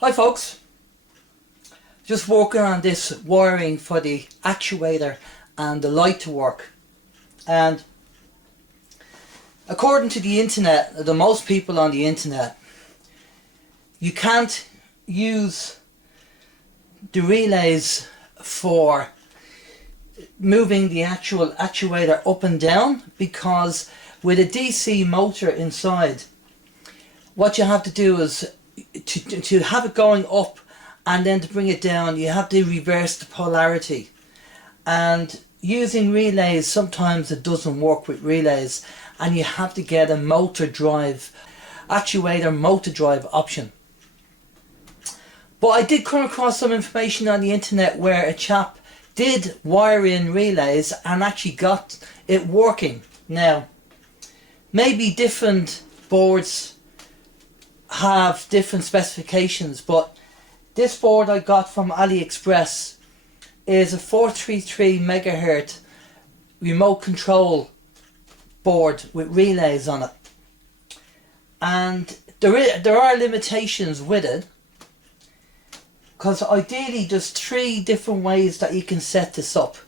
Hi folks, just working on this wiring for the actuator and the light to work. And according to the internet, the most people on the internet, you can't use the relays for moving the actual actuator up and down, because with a DC motor inside, what you have to do is to have it going up, and then to bring it down you have to reverse the polarity. And using relays, sometimes it doesn't work with relays, and you have to get a motor drive, actuator motor drive option. But I did come across some information on the internet where a chap did wire in relays and actually got it working. Now, maybe different boards have different specifications, but this board I got from AliExpress is a 433 megahertz remote control board with relays on it, and there are limitations with it, because ideally there's 3 different ways that you can set this up.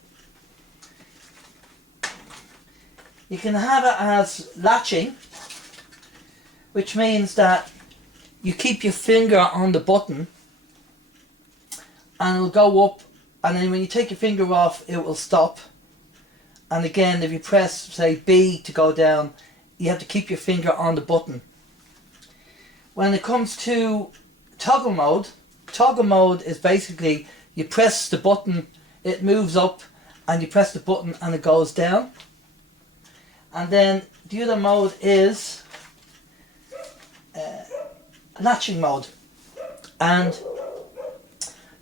You can have it as latching, which means that you keep your finger on the button and it'll go up, and then when you take your finger off it will stop. And again, if you press say B to go down, you have to keep your finger on the button. When it comes to toggle mode is basically you press the button, it moves up, and you press the button and it goes down. And then the other mode is latching mode, and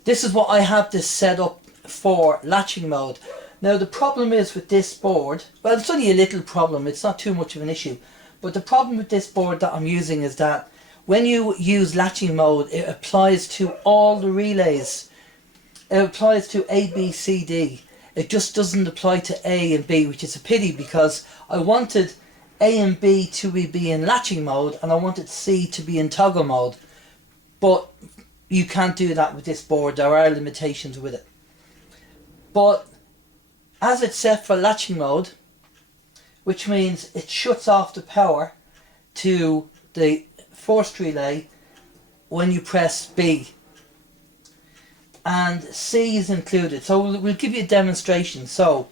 this is what I have this set up for, latching mode. Now the problem is with this board, well, it's only a little problem, it's not too much of an issue, but the problem with this board that I'm using is that when you use latching mode, it applies to all the relays. It applies to A, B, C, D. It just doesn't apply to A and B, which is a pity, because I wanted A and B to be in latching mode and I wanted C to be in toggle mode. But you can't do that with this board, there are limitations with it. But as it's set for latching mode, which means it shuts off the power to the first relay when you press B, and C is included. So we'll give you a demonstration. So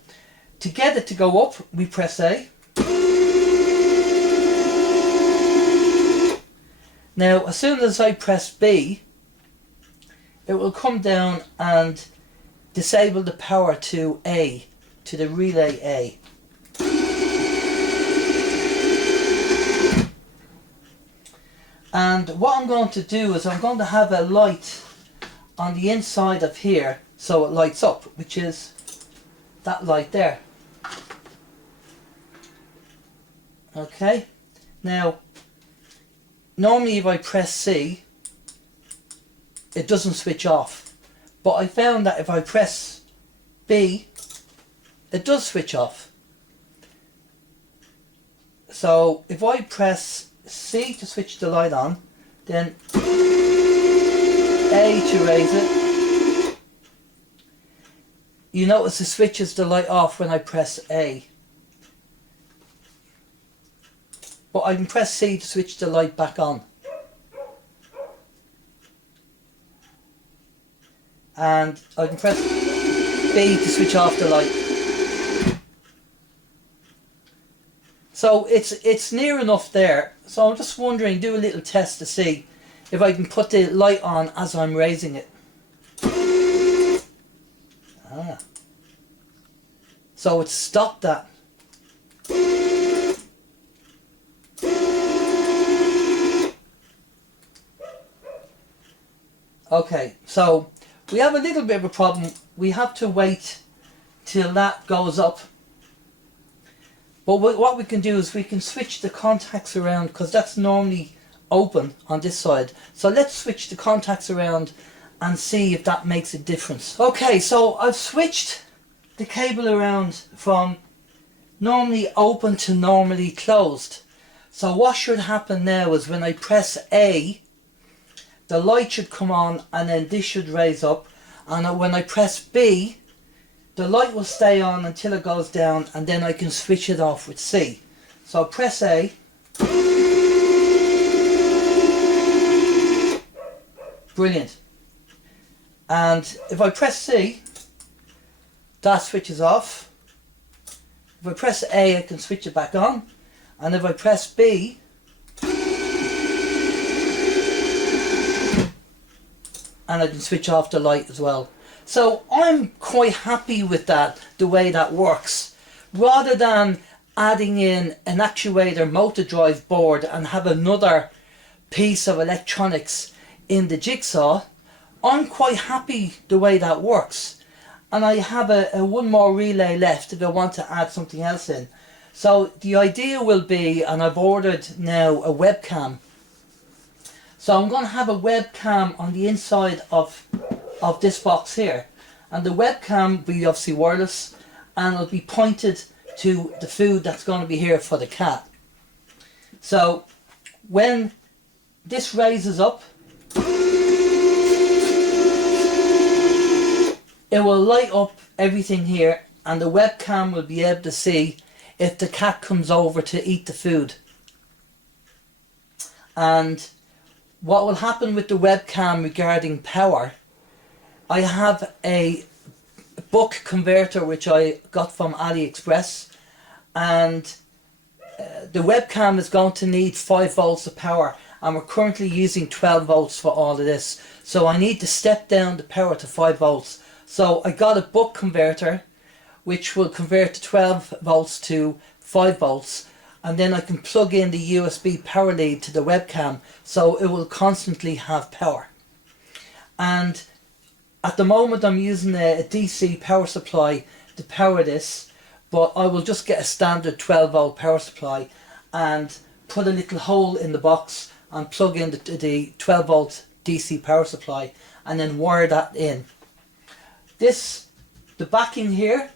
to get it to go up, we press A. Now as soon as I press B, it will come down and disable the power to A, to the relay A. And what I'm going to do is I'm going to have a light on the inside of here so it lights up, which is that light there. Okay, now normally if I press C it doesn't switch off, but I found that if I press B it does switch off. So if I press C to switch the light on, then A to raise it, you notice it switches the light off when I press A. But I can press C to switch the light back on. And I can press B to switch off the light. So it's near enough there. So I'm just wondering, do a little test to see if I can put the light on as I'm raising it. So it's stopped that. Okay, so we have a little bit of a problem. We have to wait till that goes up. But what we can do is we can switch the contacts around, because that's normally open on this side. So let's switch the contacts around and see if that makes a difference. Okay, so I've switched the cable around from normally open to normally closed. So what should happen now is when I press A, the light should come on, and then this should raise up, and when I press B, the light will stay on until it goes down, and then I can switch it off with C. So press A. Brilliant. And if I press C, that switches off. If I press A, I can switch it back on. And if I press B, and I can switch off the light as well. So I'm quite happy with that, the way that works. Rather than adding in an actuator motor drive board and have another piece of electronics in the jigsaw, I'm quite happy the way that works. And I have a one more relay left if I want to add something else in. So the idea will be, and I've ordered now a webcam. So I'm going to have a webcam on the inside of this box here, and the webcam will be obviously wireless, and it'll be pointed to the food that's going to be here for the cat. So when this raises up, it will light up everything here, and the webcam will be able to see if the cat comes over to eat the food. And what will happen with the webcam regarding power, I have a buck converter which I got from AliExpress, and the webcam is going to need 5 volts of power, and we're currently using 12 volts for all of this, so I need to step down the power to 5 volts. So I got a buck converter which will convert to 12 volts to 5 volts, and then I can plug in the USB power lead to the webcam, so it will constantly have power. And at the moment I'm using a DC power supply to power this, but I will just get a standard 12 volt power supply and put a little hole in the box and plug in the 12 volt DC power supply and then wire that in. The backing here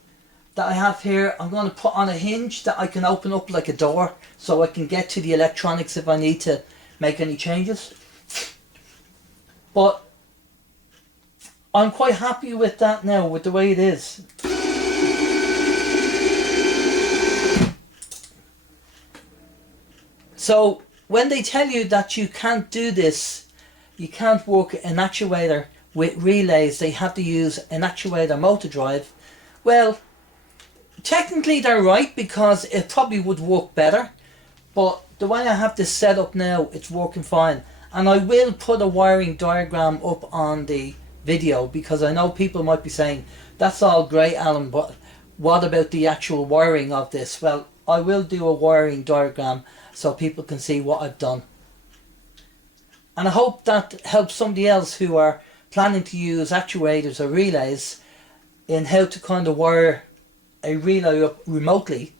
that I have here, I'm going to put on a hinge that I can open up like a door, so I can get to the electronics if I need to make any changes. But I'm quite happy with that now, with the way it is. So when they tell you that you can't do this, you can't work an actuator with relays, they have to use an actuator motor drive, well, technically they're right, because it probably would work better, but the way I have this set up now, it's working fine. And I will put a wiring diagram up on the video, because I know people might be saying, that's all great, Alan, but what about the actual wiring of this? Well, I will do a wiring diagram so people can see what I've done. And I hope that helps somebody else who are planning to use actuators or relays in how to kind of wire a relay up remotely,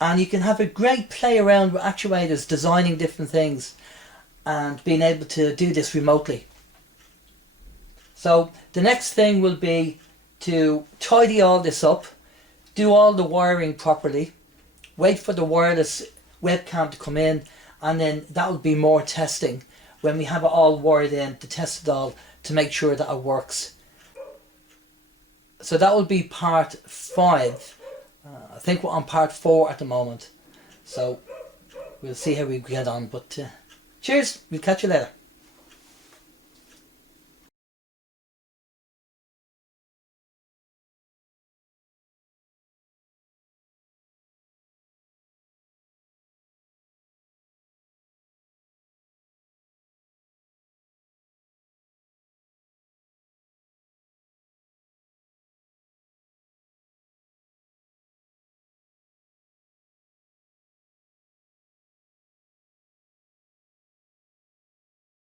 and you can have a great play around with actuators, designing different things and being able to do this remotely. So the next thing will be to tidy all this up, do all the wiring properly, wait for the wireless webcam to come in, and then that will be more testing when we have it all wired in, to test it all to make sure that it works. So that will be part 5. I think we're on part 4 at the moment, so we'll see how we get on, but cheers, we'll catch you later.